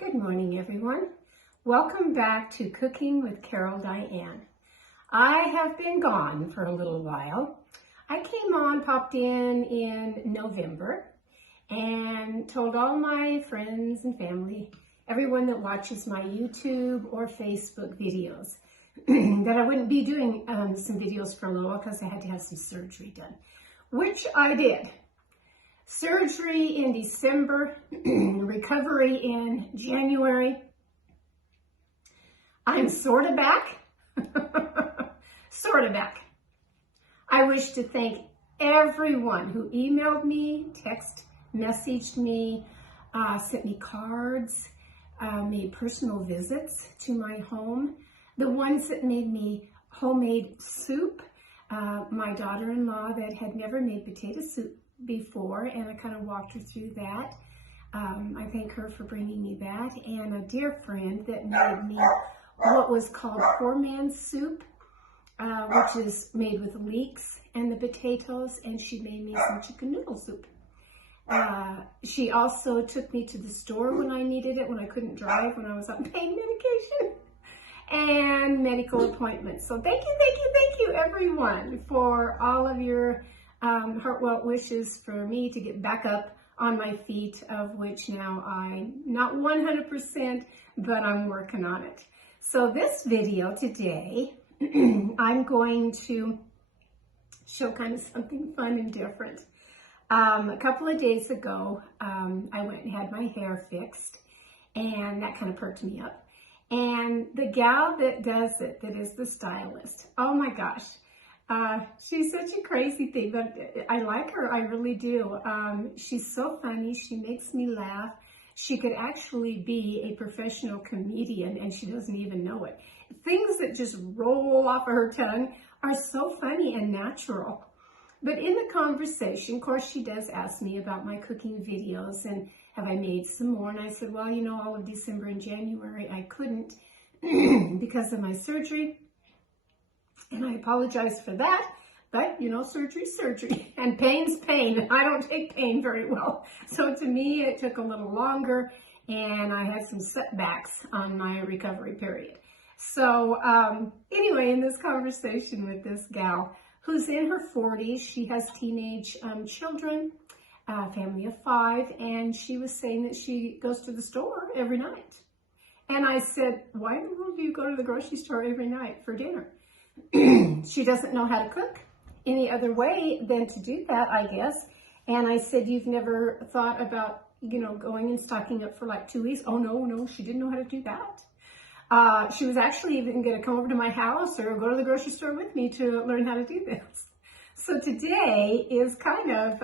Good morning, everyone. Welcome back to Cooking with Carol Diane. I have been gone for a little while. I popped in November, and told all my friends and family, everyone that watches my YouTube or Facebook videos, that I wouldn't be doing some videos for a little while because I had to have some surgery done, which I did. Surgery in December, recovery in January. I'm sort of back. Sort of back. I wish to thank everyone who emailed me, messaged me, sent me cards, made personal visits to my home. The ones that made me homemade soup. My daughter-in-law that had never made potato soup before, and I kind of walked her through that. I thank her for bringing me that, and a dear friend that made me what was called poor man's soup, which is made with leeks and the potatoes, and she made me some chicken noodle soup. She also took me to the store when I needed it, when I couldn't drive, when I was on pain medication and medical appointments. So thank you everyone for all of your heartfelt wishes for me to get back up on my feet, of which now I'm not 100%, but I'm working on it. So this video today, I'm going to show kind of something fun and different. A couple of days ago, I went and had my hair fixed, and that kind of perked me up. And the gal that does it, that is the stylist, oh my gosh, she's such a crazy thing, but I like her, I really do. She's so funny, she makes me laugh. She could actually be a professional comedian and she doesn't even know it. Things that just roll off of her tongue are so funny and natural. But in the conversation, of course, she does ask me about my cooking videos and have I made some more? And I said, well, you know, all of December and January, I couldn't because of my surgery. And I apologize for that, but you know, surgery's surgery and pain's pain. I don't take pain very well. So to me, it took a little longer and I had some setbacks on my recovery period. So anyway, in this conversation with this gal who's in her 40s, she has teenage children, family of 5, and she was saying that she goes to the store every night. And I said, why in the world do you go to the grocery store every night for dinner? She doesn't know how to cook any other way than to do that, I guess. And I said, you've never thought about, you know, going and stocking up for like 2 weeks? Oh, no, she didn't know how to do that. She was actually even going to come over to my house or go to the grocery store with me to learn how to do this. So today is kind of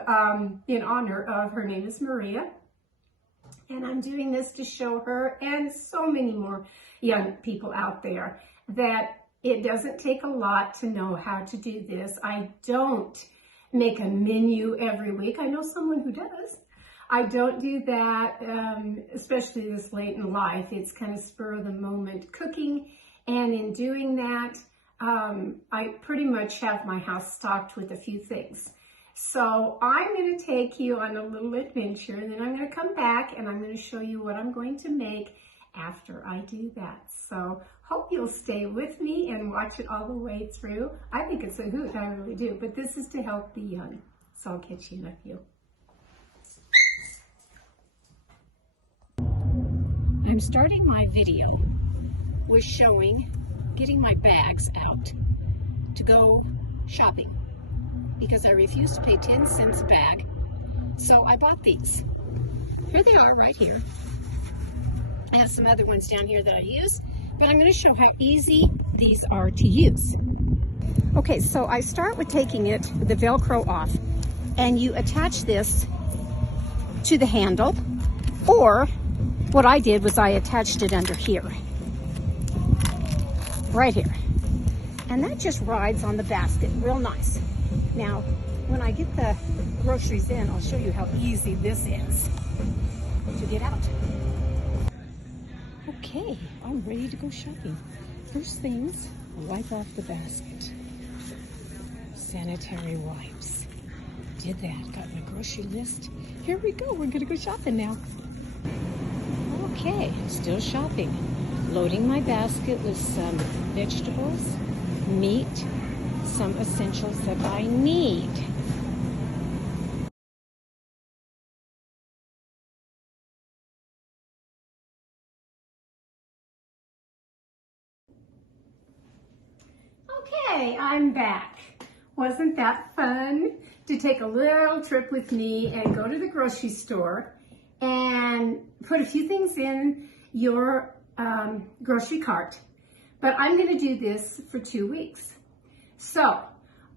in honor of, her name is Maria. And I'm doing this to show her and so many more young people out there that it doesn't take a lot to know how to do this. I don't make a menu every week. I know someone who does. I don't do that, especially this late in life. It's kind of spur of the moment cooking. And in doing that, I pretty much have my house stocked with a few things. So I'm going to take you on a little adventure, and then I'm going to come back and I'm going to show you what I'm going to make after I do that. So hope you'll stay with me and watch it all the way through. I think it's a hoot, I really do, but this is to help the young. So I'll catch you in a few. I'm starting my video with getting my bags out to go shopping because I refuse to pay 10 cents a bag. So I bought these. Here they are right here. I have some other ones down here that I use, but I'm going to show how easy these are to use. Okay, so I start with taking the Velcro off, and you attach this to the handle, or what I did was I attached it under here, right here, and that just rides on the basket real nice. Now, when I get the groceries in, I'll show you how easy this is to get out. Okay, I'm ready to go shopping. First things, wipe off the basket. Sanitary wipes. Did that, got my grocery list. Here we go, we're gonna go shopping now. Okay, still shopping. Loading my basket with some vegetables, meat, some essentials that I need. Okay, I'm back. Wasn't that fun to take a little trip with me and go to the grocery store and put a few things in your grocery cart? But I'm going to do this for 2 weeks. So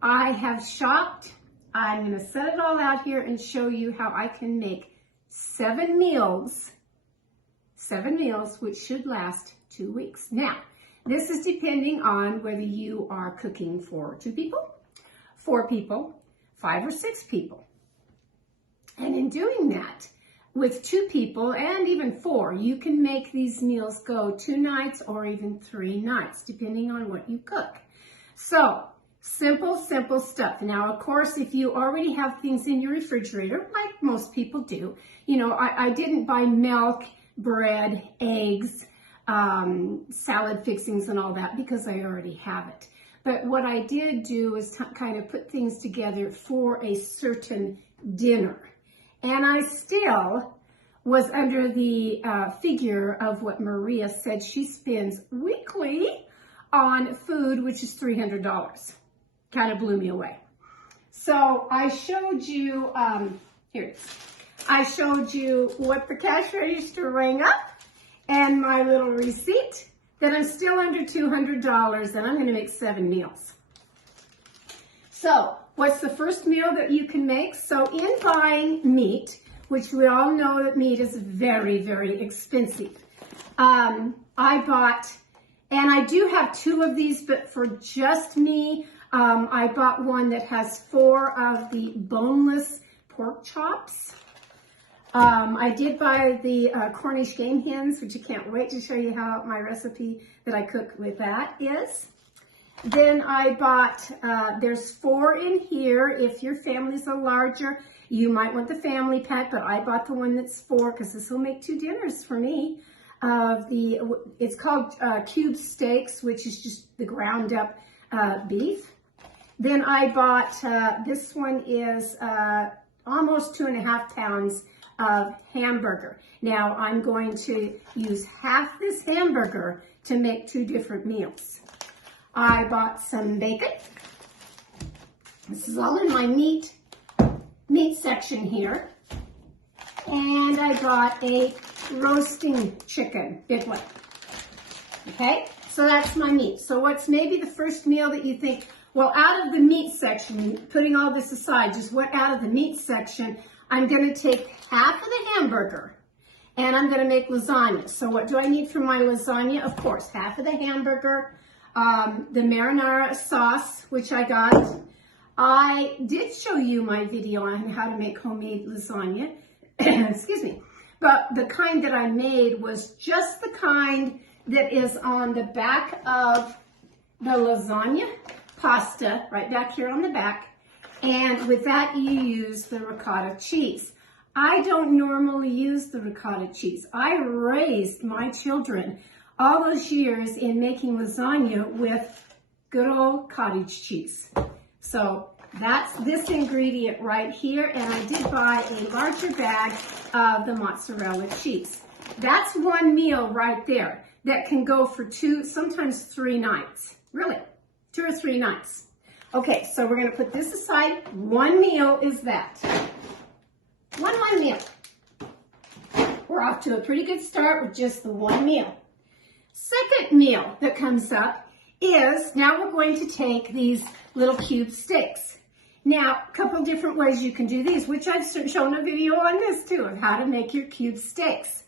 I have shopped. I'm going to set it all out here and show you how I can make 7 meals, which should last 2 weeks. Now, this is depending on whether you are cooking for 2 people, 4 people, 5 or 6 people. And in doing that, with 2 people and even 4, you can make these meals go 2 nights or even 3 nights, depending on what you cook. So, simple stuff. Now, of course, if you already have things in your refrigerator, like most people do, you know, I didn't buy milk, bread, eggs, salad fixings and all that because I already have it. But what I did do is kind of put things together for a certain dinner. And I still was under the figure of what Maria said she spends weekly on food, which is $300. Kind of blew me away. So I showed you, here it is. I showed you what the cash register rang up and my little receipt that I'm still under $200 and I'm going to make 7 meals. So what's the first meal that you can make? So in buying meat, which we all know that meat is very, very expensive, I bought, and I do have 2 of these, but for just me, I bought one that has 4 of the boneless pork chops. I did buy the Cornish game hens, which I can't wait to show you how my recipe that I cook with that is. Then I bought, there's 4 in here. If your family's a larger, you might want the family pack, but I bought the one that's 4 because this will make 2 dinners for me. It's called cube steaks, which is just the ground up beef. Then I bought, this one is almost 2.5 pounds of hamburger. Now I'm going to use half this hamburger to make 2 different meals. I bought some bacon. This is all in my meat section here. And I bought a roasting chicken, big one. Okay, so that's my meat. So what's maybe the first meal that you think, well, out of the meat section, putting all this aside, just what out of the meat section, I'm going to take half of the hamburger and I'm going to make lasagna. So what do I need for my lasagna? Of course, half of the hamburger, the marinara sauce, which I got. I did show you my video on how to make homemade lasagna. Excuse me. But the kind that I made was just the kind that is on the back of the lasagna pasta, right back here on the back. And with that, you use the ricotta cheese. I don't normally use the ricotta cheese. I raised my children all those years in making lasagna with good old cottage cheese. So that's this ingredient right here. And I did buy a larger bag of the mozzarella cheese. That's 1 meal right there that can go for 2, sometimes 3 nights. Really, 2 or 3 nights. Okay, so we're going to put this aside. 1 meal is that. One meal. We're off to a pretty good start with just the 1 meal. Second meal that comes up is, now we're going to take these little cube steaks. Now, a couple different ways you can do these, which I've shown a video on this too, of how to make your cube steaks.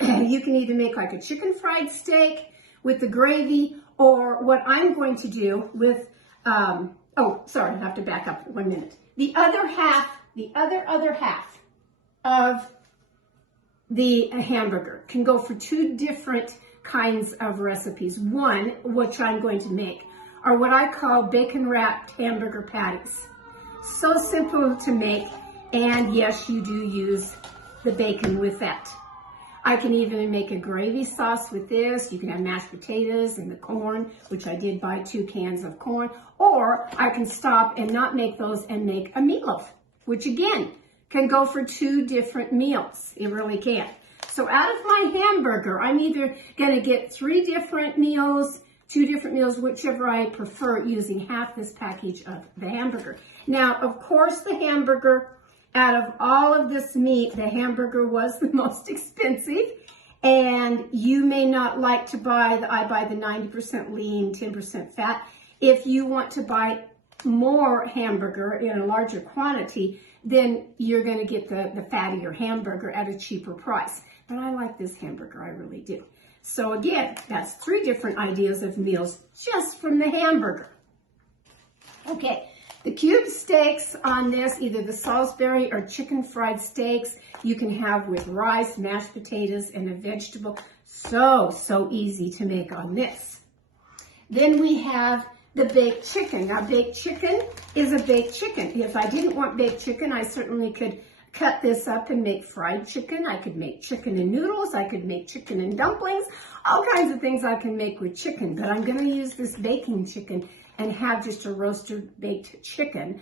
You can either make like a chicken fried steak with the gravy, or what I'm going to do with, oh, sorry, I have to back up 1 minute. The other half, other half of the hamburger can go for 2 different kinds of recipes. One, which I'm going to make, are what I call bacon wrapped hamburger patties. So simple to make, and yes, you do use the bacon with that. I can even make a gravy sauce with this. You can have mashed potatoes and the corn, which I did buy 2 cans of corn. Or I can stop and not make those and make a meatloaf, which again, can go for 2 different meals. It really can. So out of my hamburger, I'm either going to get 3 different meals, 2 different meals, whichever I prefer, using half this package of the hamburger. Now, of course, the hamburger, out of all of this meat, the hamburger was the most expensive. And you may not like to buy, I buy the 90% lean, 10% fat. If you want to buy more hamburger in a larger quantity, then you're going to get the fattier hamburger at a cheaper price. But I like this hamburger, I really do. So again, that's 3 different ideas of meals just from the hamburger. Okay, the cube steaks on this, either the Salisbury or chicken fried steaks, you can have with rice, mashed potatoes, and a vegetable. So easy to make on this. Then we have the baked chicken. Now, baked chicken is a baked chicken. If I didn't want baked chicken, I certainly could cut this up and make fried chicken. I could make chicken and noodles. I could make chicken and dumplings. All kinds of things I can make with chicken. But I'm going to use this baking chicken and have just a roasted baked chicken.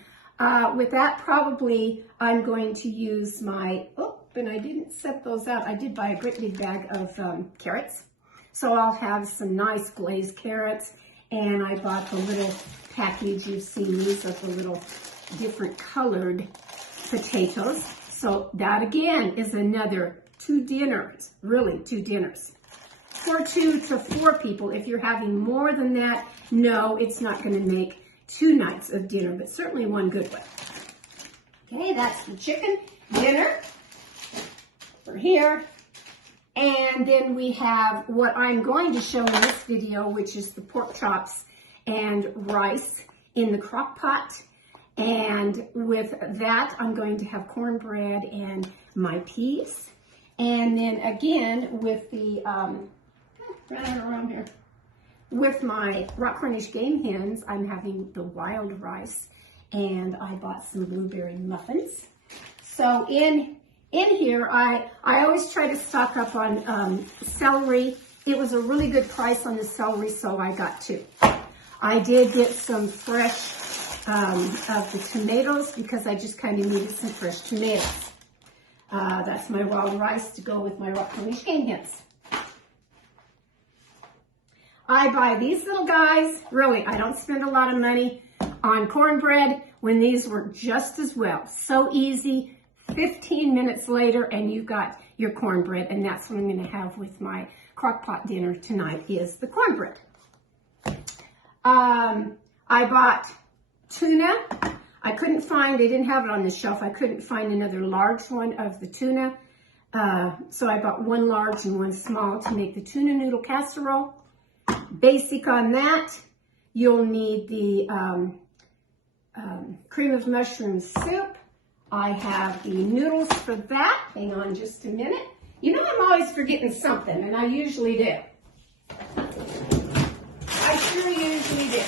With that, probably I'm going to use my, and I didn't set those out. I did buy a great big bag of carrots. So I'll have some nice glazed carrots. And I bought the little package, you've seen these of the little different colored potatoes. So that again is another 2 dinners, really 2 dinners. For 2 to 4 people. If you're having more than that, no, it's not going to make 2 nights of dinner, but certainly 1 good one. Okay, that's the chicken dinner for here. And then we have what I'm going to show in this video, which is the pork chops and rice in the crock pot. And with that, I'm going to have cornbread and my peas. And then again, with the, around here, with my rock Cornish game hens, I'm having the wild rice. And I bought some blueberry muffins. So in here, I always try to stock up on celery. It was a really good price on the celery, so I got 2. I did get some fresh of the tomatoes because I just kind of needed some fresh tomatoes. That's my wild rice to go with my rock Cornish game hens. I buy these little guys. Really, I don't spend a lot of money on cornbread when these work just as well. So easy. 15 minutes later and you've got your cornbread, and that's what I'm going to have with my crock pot dinner tonight is the cornbread. I bought tuna. I couldn't find, they didn't have it on the shelf. I couldn't find another large one of the tuna. So I bought 1 large and 1 small to make the tuna noodle casserole. Basic on that, you'll need the cream of mushroom soup. I have the noodles for that. Hang on just a minute. You know I'm always forgetting something, and I usually do. I sure usually do.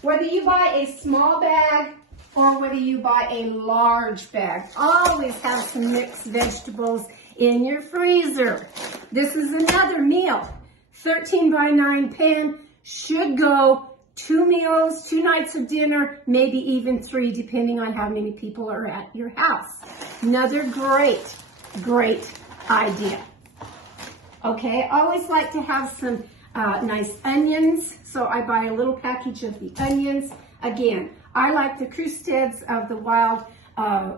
Whether you buy a small bag or whether you buy a large bag, always have some mixed vegetables in your freezer. This is another meal. 13 by 9 pan should go 2 meals, 2 nights of dinner, maybe even 3, depending on how many people are at your house. Another great idea. Okay, I always like to have some nice onions, so I buy a little package of the onions. Again, I like the crustades of the wild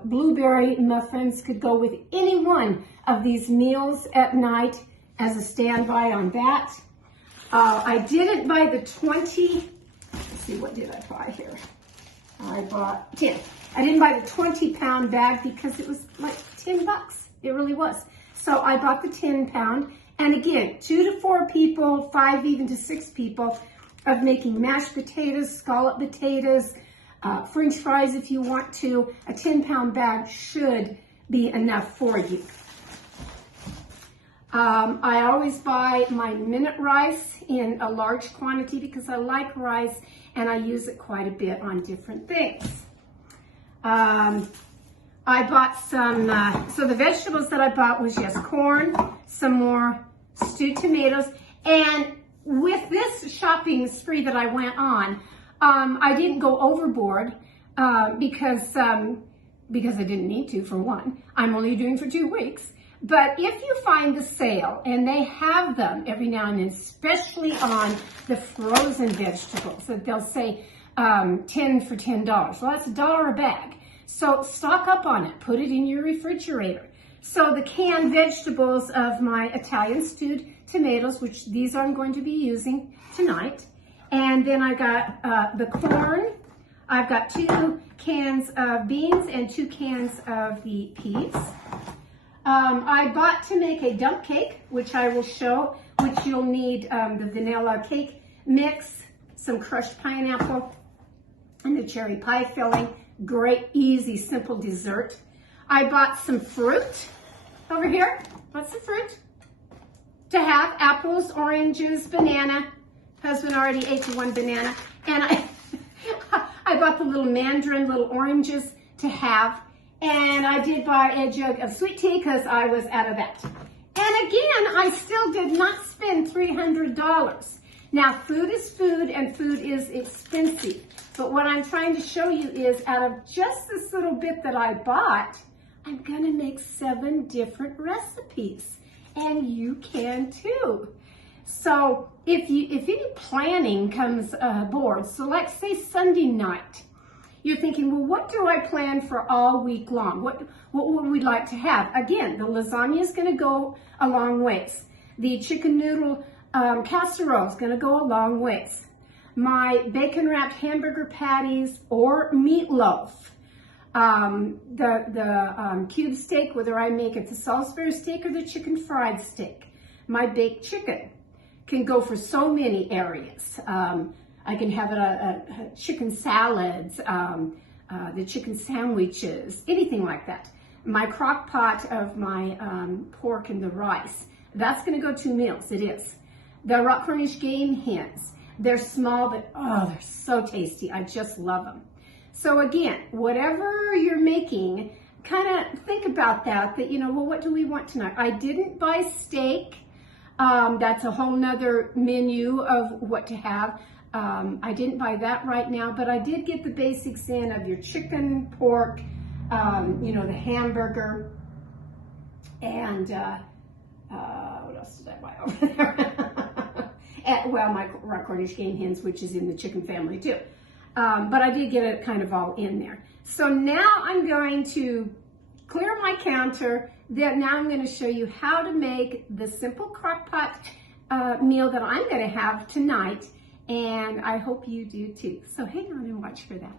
blueberry muffins. Could go with any one of these meals at night as a standby on that. I didn't buy the 20. Let's see, what did I buy here? I bought 10. I didn't buy the 20-pound bag because it was like 10 bucks. It really was. So I bought the 10-pound. And again, 2 to 4 people, 5 even to 6 people of making mashed potatoes, scallop potatoes, French fries if you want to. A 10-pound bag should be enough for you. I always buy my minute rice in a large quantity because I like rice and I use it quite a bit on different things. I bought some, so the vegetables that I bought was just corn, some more stewed tomatoes, and with this shopping spree that I went on, I didn't go overboard because I didn't need to, for one. I'm only doing for 2 weeks. But if you find the sale, and they have them every now and then, especially on the frozen vegetables, that they'll say 10 for $10. Well, that's $1 a bag. So stock up on it. Put it in your refrigerator. So the canned vegetables of my Italian stewed tomatoes, which these I'm going to be using tonight. And then I got the corn. I've got 2 cans of beans and 2 cans of the peas. I bought to make a dump cake, which I will show, which you'll need the vanilla cake mix, some crushed pineapple, and the cherry pie filling. Great, easy, simple dessert. I bought some fruit over here. What's the fruit? To have apples, oranges, banana. Husband already ate the 1 banana. And I bought the little mandarin, little oranges to have. And I did buy a jug of sweet tea because I was out of that. And again, I still did not spend $300. Now, food is food and food is expensive. But what I'm trying to show you is out of just this little bit that I bought, I'm going to make 7 different recipes. And you can too. So if any planning comes aboard, so like say Sunday night, you're thinking, well, what do I plan for all week long? What would we like to have? Again, the lasagna is going to go a long ways. The chicken noodle casserole is going to go a long ways. My bacon wrapped hamburger patties or meatloaf. The cube steak, whether I make it the Salisbury steak or the chicken fried steak. My baked chicken can go for so many areas. I can have it a chicken salads, the chicken sandwiches, anything like that. My crock pot of my pork and the rice, that's going to go 2 meals. It is. The Rock Cornish game hens, they're small, but oh, they're so tasty. I just love them. So again, whatever you're making, kind of think about that, you know, well, what do we want tonight? I didn't buy steak. That's a whole nother menu of what to have. I didn't buy that right now, but I did get the basics in of your chicken, pork, you know, the hamburger, and what else did I buy over there? Well, my Rock Cornish game hens, which is in the chicken family too. But I did get it kind of all in there. So now I'm going to clear my counter. Then now I'm going to show you how to make the simple crock pot meal that I'm going to have tonight. And I hope you do too. So hang on and watch for that.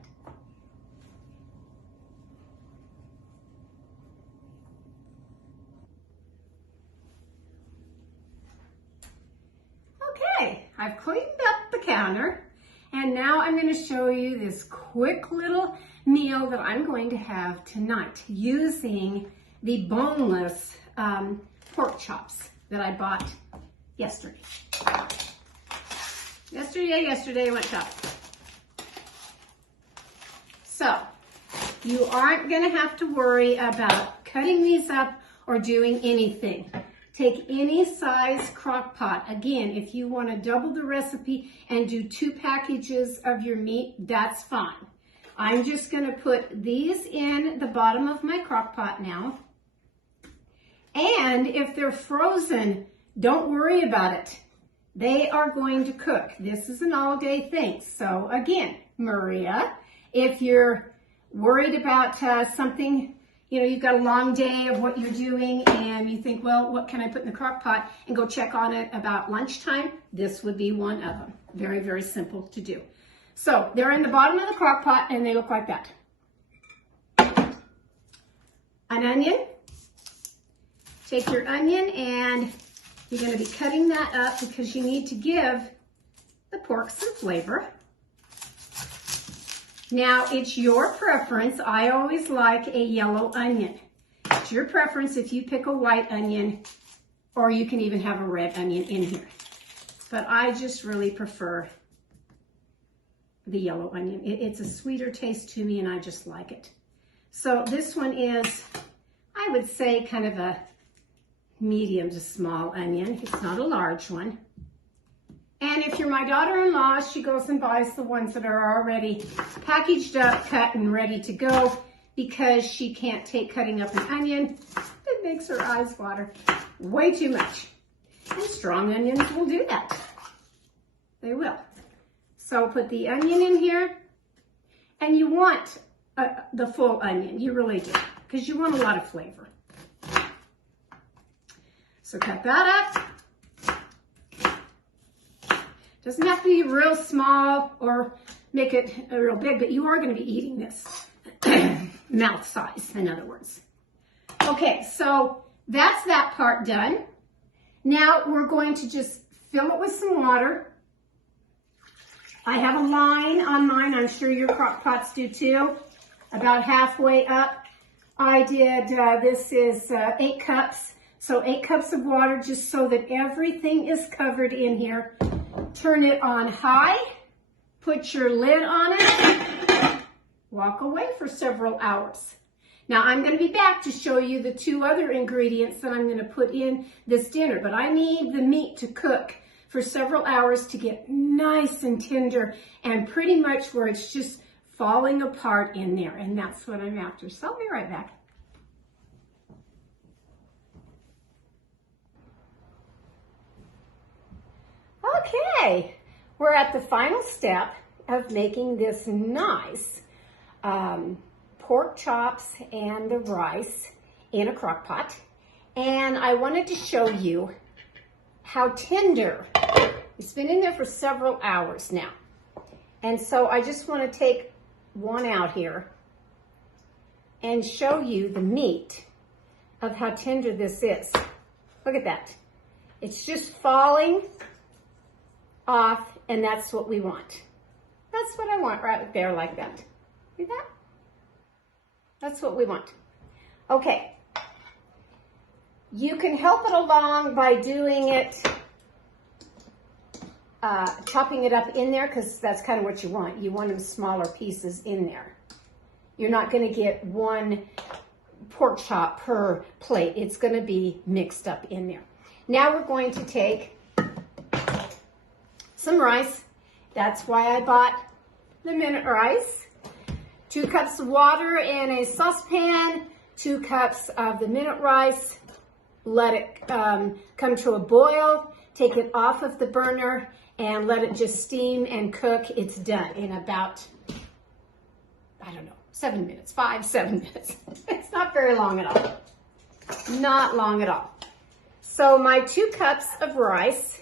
Okay, I've cleaned up the counter. And now I'm going to show you this quick little meal that I'm going to have tonight using the boneless pork chops that I bought yesterday. Yesterday I went shopping. So, you aren't going to have to worry about cutting these up or doing anything. Take any size crock pot. Again, if you want to double the recipe and do 2 packages of your meat, that's fine. I'm just going to put these in the bottom of my crock pot now. And if they're frozen, don't worry about it. They are going to cook. This is an all-day thing. So again, Maria, if you're worried about something, you know, you've got a long day of what you're doing and you think, well, what can I put in the crock pot and go check on it about lunchtime? This would be one of them. Very, very simple to do. So they're in the bottom of the crock pot and they look like that. An onion. Take your onion and you're going to be cutting that up because you need to give the pork some flavor. Now, it's your preference. I always like a yellow onion. It's your preference if you pick a white onion, or you can even have a red onion in here. But I just really prefer the yellow onion. It's a sweeter taste to me, and I just like it. So this one is, I would say, kind of a medium to small onion. It's not a large one. And if you're my daughter-in-law, she goes and buys the ones that are already packaged up, cut, and ready to go because she can't take cutting up an onion. It makes her eyes water way too much. And strong onions will do that. They will. So put the onion in here. And you want the full onion. You really do. Because you want a lot of flavor. So cut that up. Doesn't have to be real small or make it real big, but you are going to be eating this. Mouth size, in other words. Okay, so that's that part done. Now we're going to just fill it with some water. I have a line on mine. I'm sure your crock pots do too. About halfway up, I did, this is 8 cups. So 8 cups of water just so that everything is covered in here. Turn it on high. Put your lid on it. Walk away for several hours. Now I'm going to be back to show you the 2 other ingredients that I'm going to put in this dinner. But I need the meat to cook for several hours to get nice and tender and pretty much where it's just falling apart in there. And that's what I'm after. So I'll be right back. Okay, we're at the final step of making this nice pork chops and the rice in a crock pot. And I wanted to show you how tender. It's been in there for several hours now. And so I just want to take one out here and show you the meat of how tender this is. Look at that. It's just falling off, and that's what we want. That's what I want right there like that. See that? That's what we want. Okay. You can help it along by doing it, chopping it up in there, because that's kind of what you want. You want them smaller pieces in there. You're not going to get one pork chop per plate. It's going to be mixed up in there. Now we're going to take some rice. That's why I bought the minute rice. 2 cups of water in a saucepan, 2 cups of the minute rice. Let it come to a boil, take it off of the burner, and let it just steam and cook. It's done in about, I don't know, 7 minutes, 7 minutes. It's not very long at all. Not long at all. So my 2 cups of rice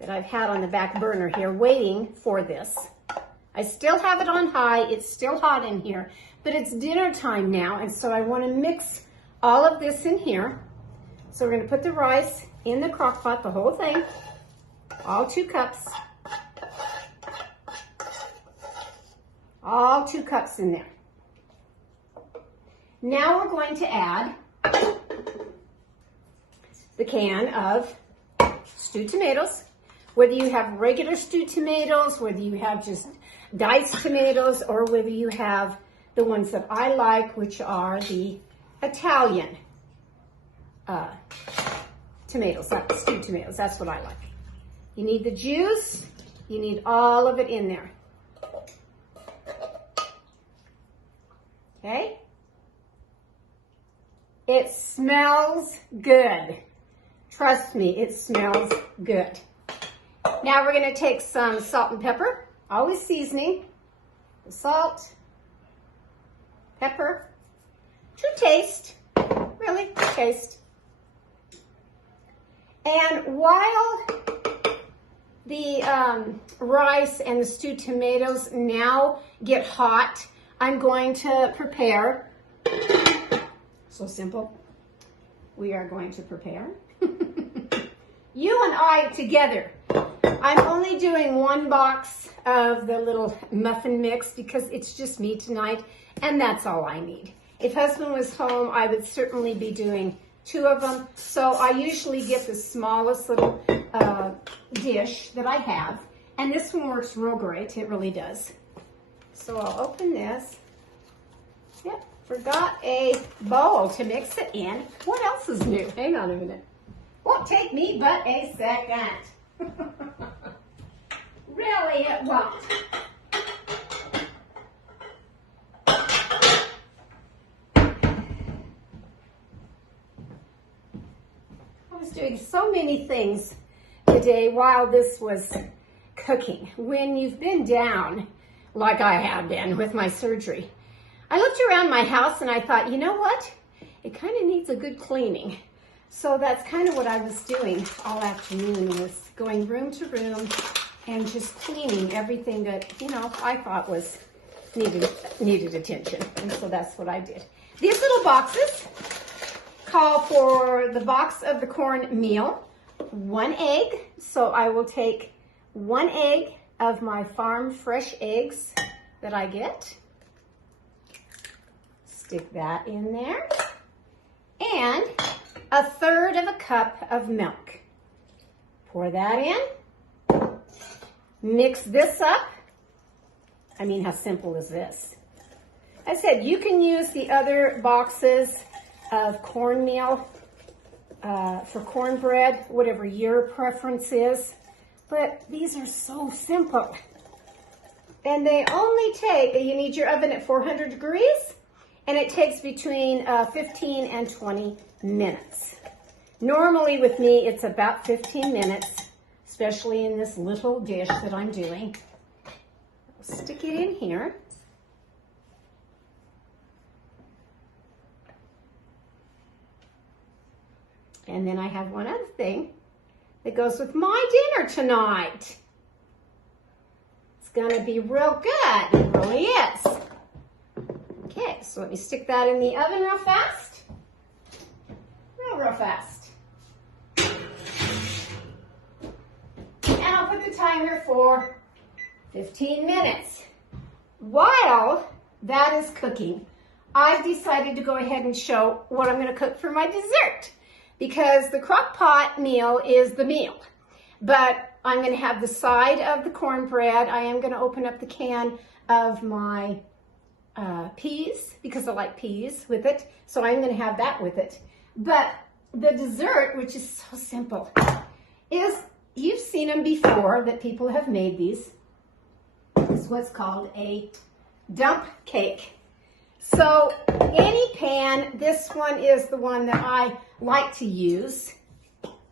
that I've had on the back burner here waiting for this. I still have it on high. It's still hot in here, but it's dinner time now, and so I want to mix all of this in here. So we're going to put the rice in the crock pot, the whole thing, all 2 cups. All 2 cups in there. Now we're going to add the can of stewed tomatoes. Whether you have regular stewed tomatoes, whether you have just diced tomatoes, or whether you have the ones that I like, which are the Italian tomatoes, stewed tomatoes. That's what I like. You need the juice. You need all of it in there. Okay? It smells good. Trust me, it smells good. Now we're going to take some salt and pepper, always seasoning. Salt, pepper, to taste, really, taste. And while the rice and the stewed tomatoes now get hot, I'm going to prepare, so simple, we are going to prepare, you and I together. I'm only doing 1 box of the little muffin mix because it's just me tonight, and that's all I need. If husband was home, I would certainly be doing 2 of them. So I usually get the smallest little dish that I have, and this one works real great. It really does. So I'll open this. Yep, forgot a bowl to mix it in. What else is new? Hang on a minute. Won't take me but a second. Really, it won't. I was doing so many things today while this was cooking. When you've been down, like I have been with my surgery, I looked around my house and I thought, you know what? It kind of needs a good cleaning. So that's kind of what I was doing all afternoon, was going room to room and just cleaning everything that, you know, I thought was needed attention. And so that's what I did. These little boxes call for the box of the cornmeal, 1 egg. So I will take 1 egg of my farm fresh eggs that I get. Stick that in there. And 1/3 cup of milk. Pour that in. Mix this up. I mean, how simple is this? I said you can use the other boxes of cornmeal for cornbread, whatever your preference is. But these are so simple. And they only take, you need your oven at 400 degrees, and it takes between 15 and 20 minutes. Normally with me, it's about 15 minutes, especially in this little dish that I'm doing. I'll stick it in here. And then I have one other thing that goes with my dinner tonight. It's gonna be real good, it really is. Okay, so let me stick that in the oven real fast. Real fast. And I'll put the timer for 15 minutes. While that is cooking, I've decided to go ahead and show what I'm gonna cook for my dessert. Because the crock pot meal is the meal. But I'm gonna have the side of the cornbread. I am gonna open up the can of my peas, because I like peas with it. So I'm gonna have that with it. But the dessert, which is so simple, is, you've seen them before, that people have made these. It's what's called a dump cake. So any pan, this one is the one that I like to use,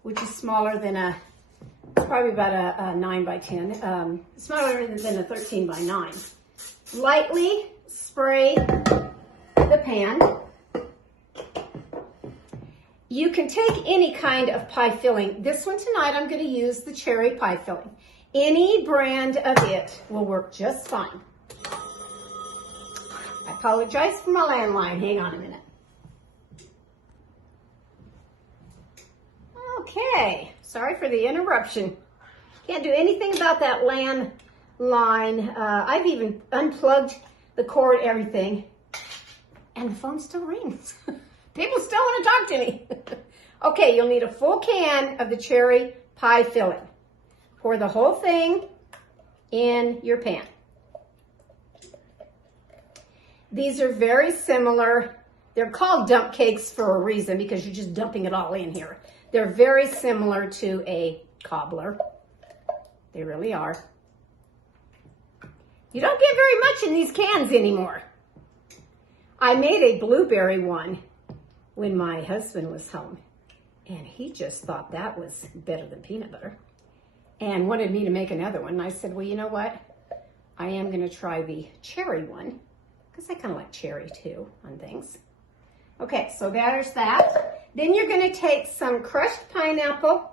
which is smaller than it's probably about a 9 by 10, smaller than a 13 by 9. Lightly spray the pan. You can take any kind of pie filling. This one tonight, I'm going to use the cherry pie filling. Any brand of it will work just fine. I apologize for my landline. Hang on a minute. Okay, sorry for the interruption. Can't do anything about that landline. I've even unplugged the cord, everything, and the phone still rings. People still want to talk to me. Okay, you'll need a full can of the cherry pie filling. Pour the whole thing in your pan. These are very similar. They're called dump cakes for a reason, because you're just dumping it all in here. They're very similar to a cobbler. They really are. You don't get very much in these cans anymore. I made a blueberry one when my husband was home, and he just thought that was better than peanut butter and wanted me to make another one. And I said, well, you know what? I am going to try the cherry one, because I kind of like cherry too on things. Okay, so there's that. Then you're going to take some crushed pineapple.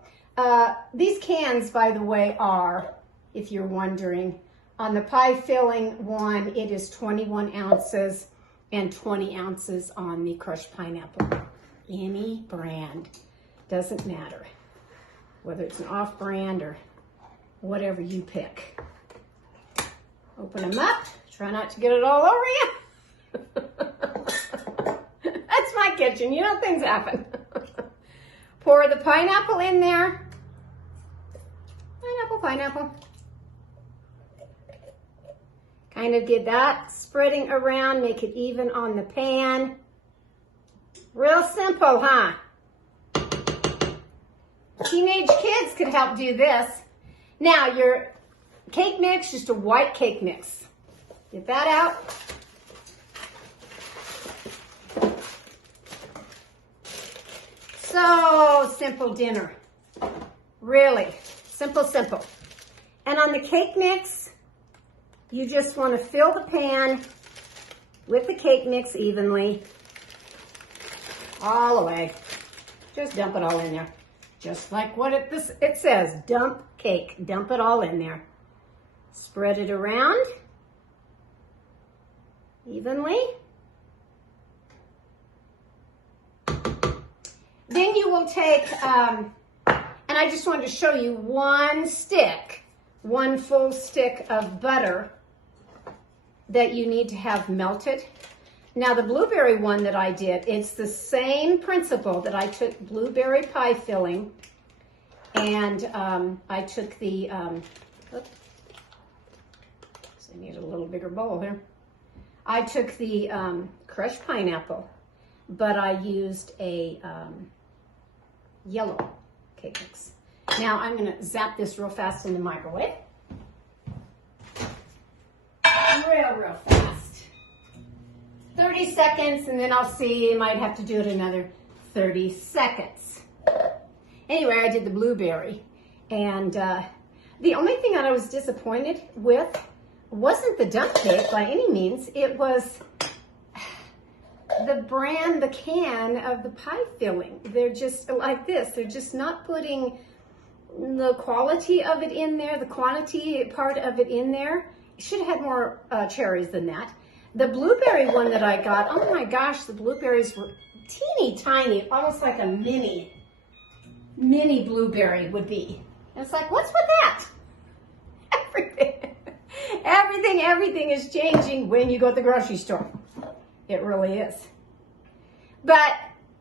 These cans, by the way, are, if you're wondering, on the pie filling one, it is 21 ounces and 20 ounces on the crushed pineapple. Any brand, doesn't matter. Whether it's an off-brand or whatever you pick. Open them up. Try not to get it all over you. That's my kitchen. You know, things happen. Pour the pineapple in there. Pineapple. Kind of get that spreading around, make it even on the pan. Real simple, huh? Teenage kids could help do this. Now, your cake mix, just a white cake mix. Get that out. So simple dinner. Really, simple, simple. And on the cake mix, you just want to fill the pan with the cake mix evenly. All the way. Just dump it all in there. Just like what it says, dump cake. Dump it all in there. Spread it around evenly. Then you will take, and I just wanted to show you one full stick of butter that you need to have melted. Now the blueberry one that I did, it's the same principle that I took blueberry pie filling and I took the, oops, I need a little bigger bowl here. I took the crushed pineapple, but I used a yellow cake mix. Now I'm gonna zap this real fast in the microwave. Real fast. 30 seconds, and then I'll see, I might have to do it another 30 seconds. Anyway, I did the blueberry, and the only thing that I was disappointed with wasn't the dump cake by any means. It was the can of the pie filling. They're just like this. They're just not putting the quality of it in there, the quantity part of it in there. Should have had more cherries than that. The blueberry one that I got, oh my gosh, the blueberries were teeny tiny, almost like a mini blueberry would be. And it's like, what's with that? Everything is changing when you go to the grocery store. It really is. But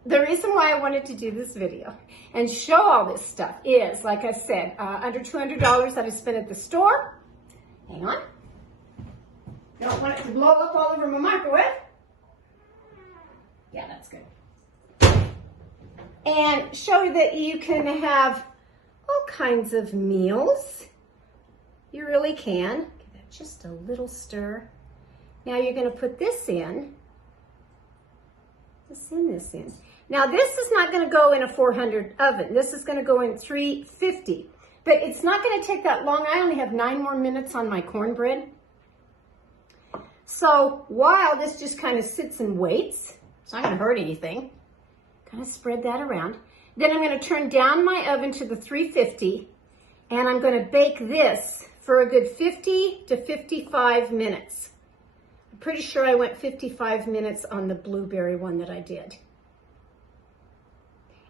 the reason why I wanted to do this video and show all this stuff is, like I said, under $200 that I spent at the store. Hang on. Don't want it to blow up all over my microwave. Yeah, that's good. And show you that you can have all kinds of meals. You really can. Give that just a little stir. Now you're going to put this in. Just send this in. Now this is not going to go in a 400 oven. This is going to go in 350. But it's not going to take that long. I only have 9 more minutes on my cornbread. So while this just kind of sits and waits, it's not going to hurt anything. Kind of spread that around. Then I'm going to turn down my oven to the 350, and I'm going to bake this for a good 50 to 55 minutes. I'm pretty sure I went 55 minutes on the blueberry one that I did.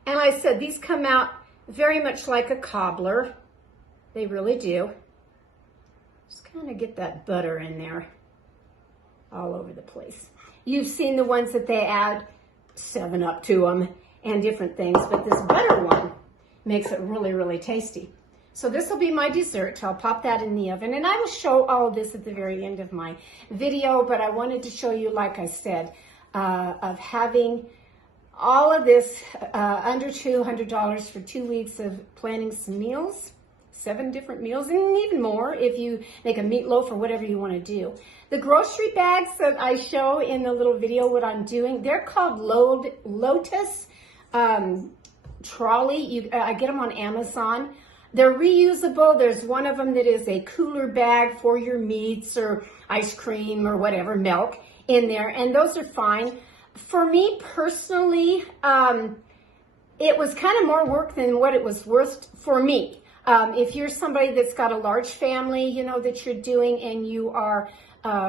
And I said, these come out very much like a cobbler. They really do. Just kind of get that butter in there all over the place. You've seen the ones that they add 7-Up to them and different things, but this butter one makes it really, really tasty. So this will be my dessert. I'll pop that in the oven, and I will show all of this at the very end of my video, but I wanted to show you, like I said, of having all of this under $200 for 2 weeks of planning some meals, 7 different meals, and even more if you make a meatloaf or whatever you want to do. The grocery bags that I show in the little video what I'm doing, they're called Lotus Trolley. I get them on Amazon. They're reusable. There's one of them that is a cooler bag for your meats or ice cream or whatever, milk in there, and those are fine. For me personally, it was kind of more work than what it was worth for me. If you're somebody that's got a large family, you know, that you're doing, and you are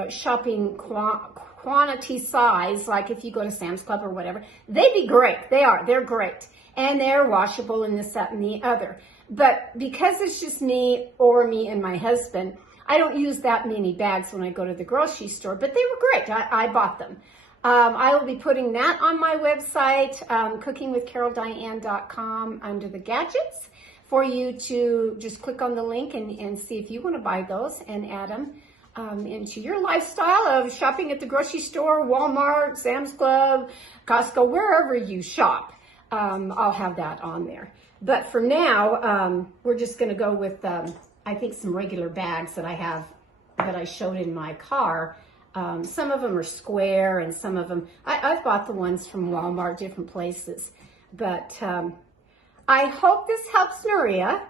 shopping quantity size, like if you go to Sam's Club or whatever, they'd be great. They're great. And they're washable and this, that, and the other. But because it's just me and my husband, I don't use that many bags when I go to the grocery store, but they were great. I bought them. I will be putting that on my website, cookingwithcaroldiane.com, under the gadgets, for you to just click on the link and see if you want to buy those and add them into your lifestyle of shopping at the grocery store, Walmart, Sam's Club, Costco, wherever you shop. I'll have that on there. But for now, we're just going to go with, I think, some regular bags that I have that I showed in my car. Some of them are square and some of them, I've bought the ones from Walmart, different places. But I hope this helps Maria.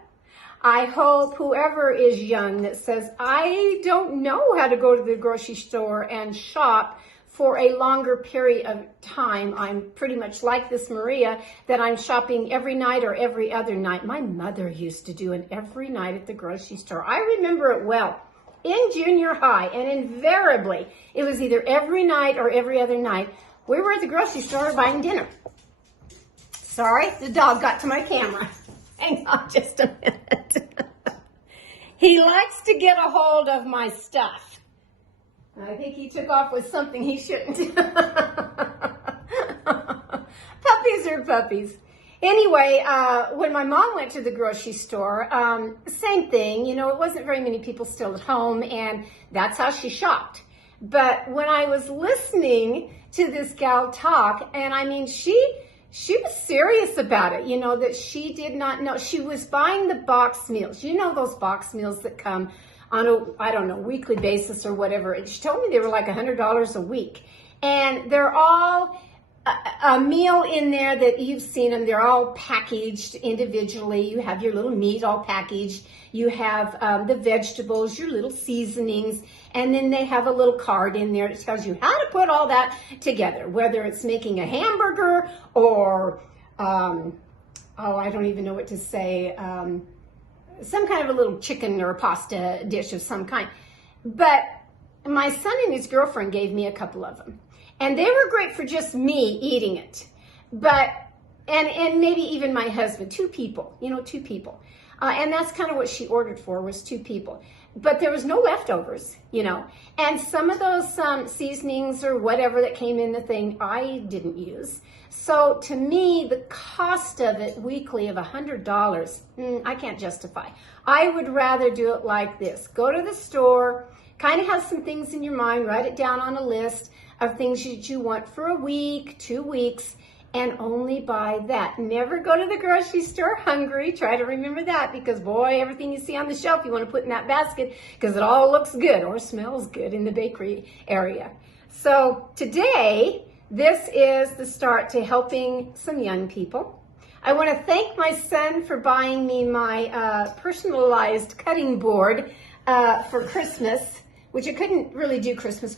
I hope whoever is young that says, I don't know how to go to the grocery store and shop for a longer period of time. I'm pretty much like this Maria, that I'm shopping every night or every other night. My mother used to do it every night at the grocery store. I remember it well. In junior high, and invariably, it was either every night or every other night, we were at the grocery store buying dinner. Sorry, the dog got to my camera. Hang on just a minute. He likes to get a hold of my stuff. I think he took off with something he shouldn't. Puppies are puppies. Anyway, when my mom went to the grocery store, same thing. You know, it wasn't very many people still at home, and that's how she shopped. But when I was listening to this gal talk, and I mean, she was serious about it, you know, that she did not know. She was buying the box meals. You know, those box meals that come on a, I don't know, weekly basis or whatever. And she told me they were like $100 a week. And they're all a meal in there that you've seen them. They're all packaged individually. You have your little meat all packaged. You have the vegetables, your little seasonings, and then they have a little card in there that tells you how to put all that together, whether it's making a hamburger or, oh, I don't even know what to say, some kind of a little chicken or a pasta dish of some kind. But my son and his girlfriend gave me a couple of them. And they were great for just me eating it. But, and maybe even my husband, two people. And that's kind of what she ordered for, was 2 people. But there was no leftovers, you know. And some of those seasonings or whatever that came in the thing, I didn't use. So to me, the cost of it weekly of $100, I can't justify. I would rather do it like this. Go to the store, kind of have some things in your mind, write it down on a list of things that you want for a week, 2 weeks, and only buy that. Never go to the grocery store hungry. Try to remember that, because boy, everything you see on the shelf you want to put in that basket because it all looks good or smells good in the bakery area. So today, this is the start to helping some young people. I want to thank my son for buying me my personalized cutting board for Christmas, which I couldn't really do Christmas.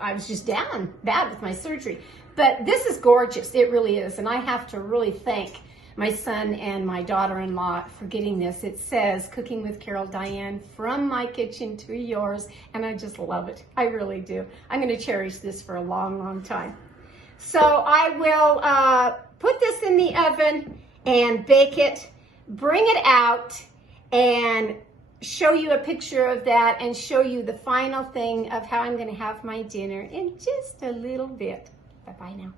I was just down bad with my surgery. But this is gorgeous. It really is. And I have to really thank my son and my daughter-in-law for getting this. It says, Cooking with Carol Diane, from my kitchen to yours. And I just love it. I really do. I'm going to cherish this for a long, long time. So I will put this in the oven and bake it, bring it out, and show you a picture of that and show you the final thing of how I'm going to have my dinner in just a little bit. Bye-bye now.